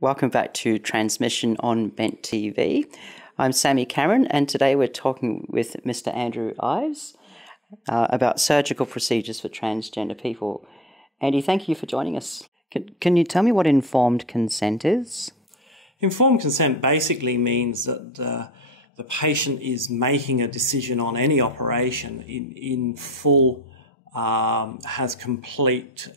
Welcome back to Transmission on Bent TV. I'm Sammy Cameron, and today we're talking with Mr. Andrew Ives about surgical procedures for transgender people. Andy, thank you for joining us. Can you tell me what informed consent is? Informed consent basically means that the patient is making a decision on any operation in full, has complete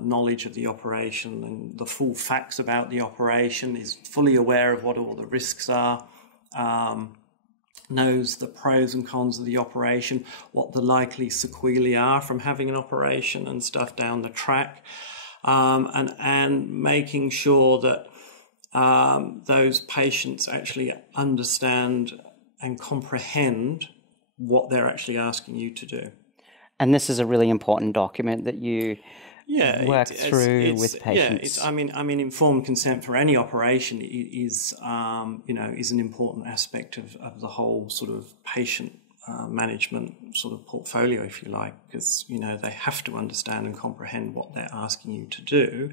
knowledge of the operation and the full facts about the operation, is fully aware of what all the risks are, knows the pros and cons of the operation, what the likely sequelae are from having an operation and stuff down the track, and making sure that those patients actually understand and comprehend what they're actually asking you to do. And this is a really important document that you work through with patients. Yeah, I mean, informed consent for any operation is an important aspect of the whole sort of patient management sort of portfolio, if you like, because they have to understand and comprehend what they're asking you to do,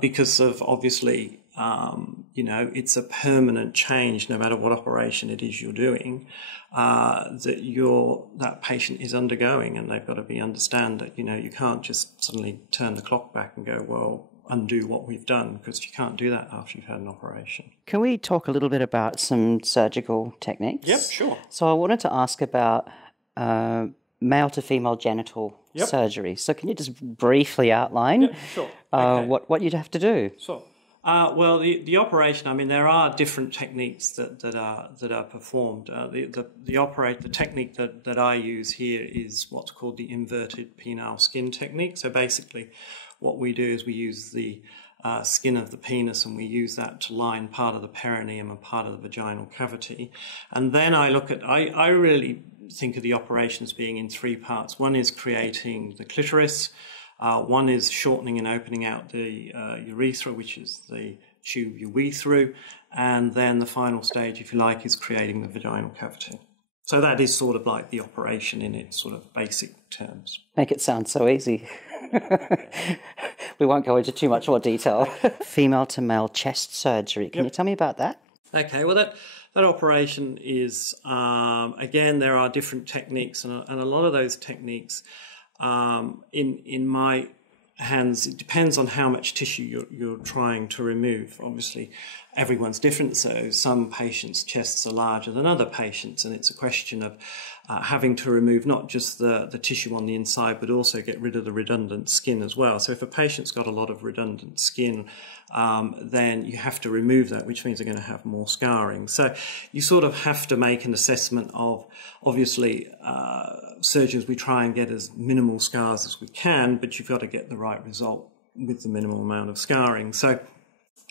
because of obviously it's a permanent change no matter what operation it is you're doing that patient is undergoing, and they've got to understand that you can't just suddenly turn the clock back and go, well, undo what we've done, because you can't do that after you've had an operation. Can we talk a little bit about some surgical techniques? Yep, sure. So I wanted to ask about male to female genital surgery. So can you just briefly outline what you'd have to do? Sure. Well, the operation, I mean, there are different techniques that are performed. The technique that I use here is what's called the inverted penile skin technique. So basically what we do is we use the skin of the penis, and we use that to line part of the perineum and part of the vaginal cavity. And then I really think of the operation as being in three parts. One is creating the clitoris. One is shortening and opening out the urethra, which is the tube you wee through. And then the final stage, if you like, is creating the vaginal cavity. So that is sort of like the operation in its sort of basic terms. Make it sound so easy. We won't go into too much more detail. Female to male chest surgery. Can you tell me about that? Okay, well, that operation is, again, there are different techniques, and a lot of those techniques, in my hands, it depends on how much tissue you're trying to remove. Obviously, everyone's different, so some patients' chests are larger than other patients, and it's a question of having to remove not just the tissue on the inside, but also get rid of the redundant skin as well. So if a patient's got a lot of redundant skin, then you have to remove that, which means they're going to have more scarring. So you sort of have to make an assessment of, obviously, surgeons, we try and get as minimal scars as we can, but you've got to get the right result with the minimal amount of scarring. So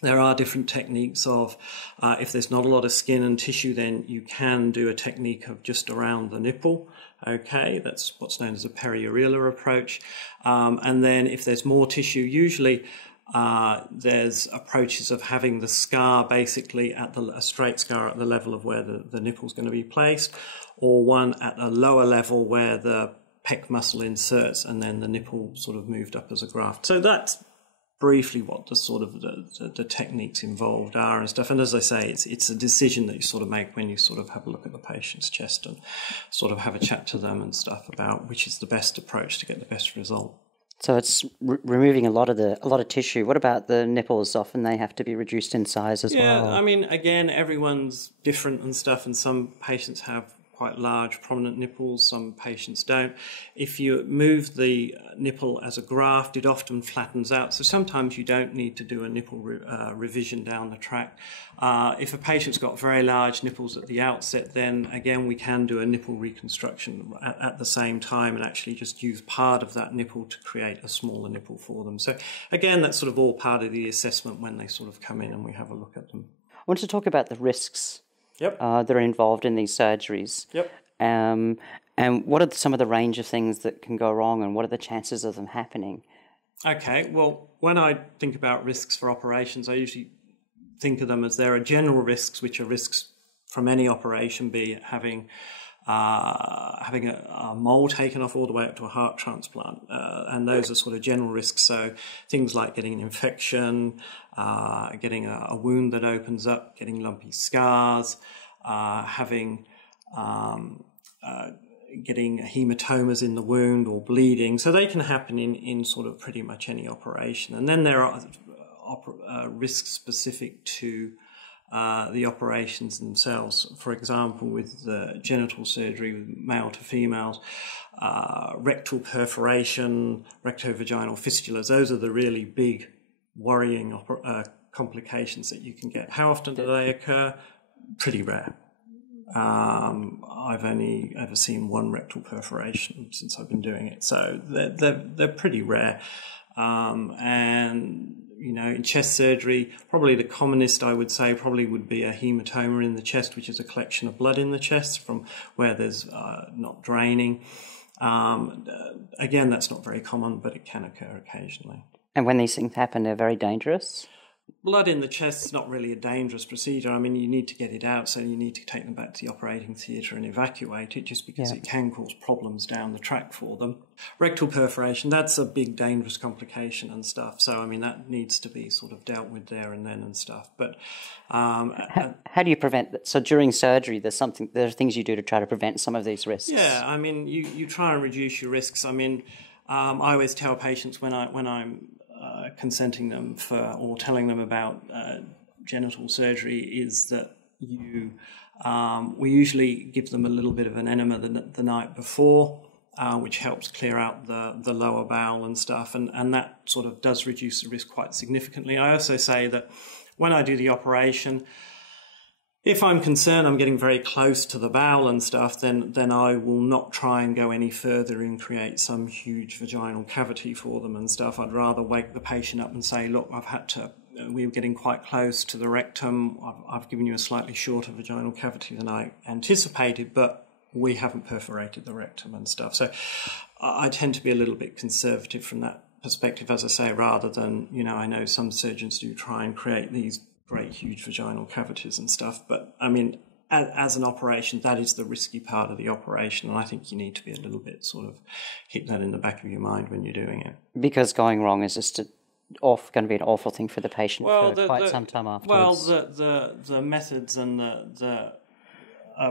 there are different techniques of, if there's not a lot of skin and tissue, then you can do a technique of just around the nipple. Okay, that's what's known as a periareolar approach. And then if there's more tissue, usually there's approaches of having the scar basically at a straight scar at the level of where the nipple's going to be placed, or one at a lower level where the pec muscle inserts and then the nipple sort of moved up as a graft. So that's briefly what the sort of the techniques involved are and stuff. And as I say, it's a decision that you sort of make when you sort of have a look at the patient's chest and sort of have a chat to them and stuff about which is the best approach to get the best result. So it's removing a lot of tissue. What about the nipples? Often they have to be reduced in size as well. Yeah, I mean, again, everyone's different and stuff, and some patients have quite large, prominent nipples, some patients don't. If you move the nipple as a graft, it often flattens out, so sometimes you don't need to do a nipple revision down the track. If a patient's got very large nipples at the outset, then again we can do a nipple reconstruction at the same time and actually just use part of that nipple to create a smaller nipple for them. So again, that's sort of all part of the assessment when they sort of come in and we have a look at them. I want to talk about the risks that are involved in these surgeries. And what are some of the range of things that can go wrong, and what are the chances of them happening? Okay, well, when I think about risks for operations, I usually think of them as there are general risks, which are risks from any operation, be it having having a mole taken off all the way up to a heart transplant. And those are sort of general risks. So things like getting an infection, getting a wound that opens up, getting lumpy scars, having getting hematomas in the wound or bleeding. So they can happen in sort of pretty much any operation. And then there are risks specific to the operations themselves. For example, with the genital surgery with male to females, rectal perforation, rectovaginal fistulas, those are the really big worrying complications that you can get. How often do they occur? Pretty rare. I've only ever seen one rectal perforation since I've been doing it, so they're pretty rare. And you know, in chest surgery, probably the commonest I would say probably would be a hematoma in the chest, which is a collection of blood in the chest from where there's not draining. Again, that's not very common, but it can occur occasionally. And when these things happen, they're very dangerous? Blood in the chest is not really a dangerous procedure. I mean, you need to get it out, so you need to take them back to the operating theatre and evacuate it, just because it can cause problems down the track for them. Rectal perforation, that's a big dangerous complication and stuff. So, I mean, that needs to be sort of dealt with there and then and stuff. But how do you prevent that? So during surgery, there are things you do to try to prevent some of these risks? Yeah, I mean, you try and reduce your risks. I mean, I always tell patients when I'm consenting them for or telling them about genital surgery is that we usually give them a little bit of an enema the night before, which helps clear out the lower bowel and stuff, and that sort of does reduce the risk quite significantly. I also say that when I do the operation, if I'm concerned I'm getting very close to the bowel and stuff, then I will not try and go any further and create some huge vaginal cavity for them and stuff. I'd rather wake the patient up and say, look, we're getting quite close to the rectum. I've given you a slightly shorter vaginal cavity than I anticipated, but we haven't perforated the rectum and stuff. So I tend to be a little bit conservative from that perspective, as I say, rather than, you know, I know some surgeons do try and create these great huge vaginal cavities and stuff, but I mean, as an operation, that is the risky part of the operation, and I think you need to be a little bit sort of keep that in the back of your mind when you're doing it. Because going wrong is just going to be an awful thing for the patient for quite some time afterwards. Well, the methods and the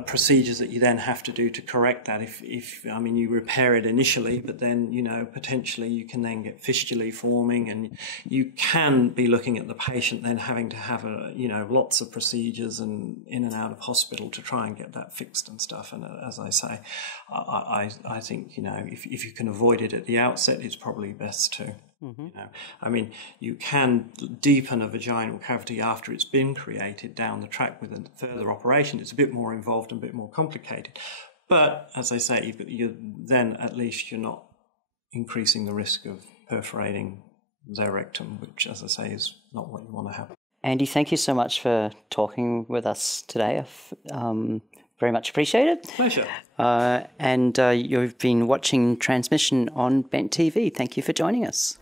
procedures that you then have to do to correct that. If I mean, you repair it initially, but then, you know, potentially you can then get fistulae forming, and you can be looking at the patient then having to have lots of procedures and in and out of hospital to try and get that fixed and stuff. And as I say, I think, you know, if you can avoid it at the outset, it's probably best to. Mm-hmm. You know, I mean, you can deepen a vaginal cavity after it's been created down the track with a further operation. It's a bit more involved and a bit more complicated. But as I say, then at least you're not increasing the risk of perforating their rectum, which, as I say, is not what you want to have. Andy, thank you so much for talking with us today. Very much appreciated. Pleasure. And you've been watching Transmission on Bent TV. Thank you for joining us.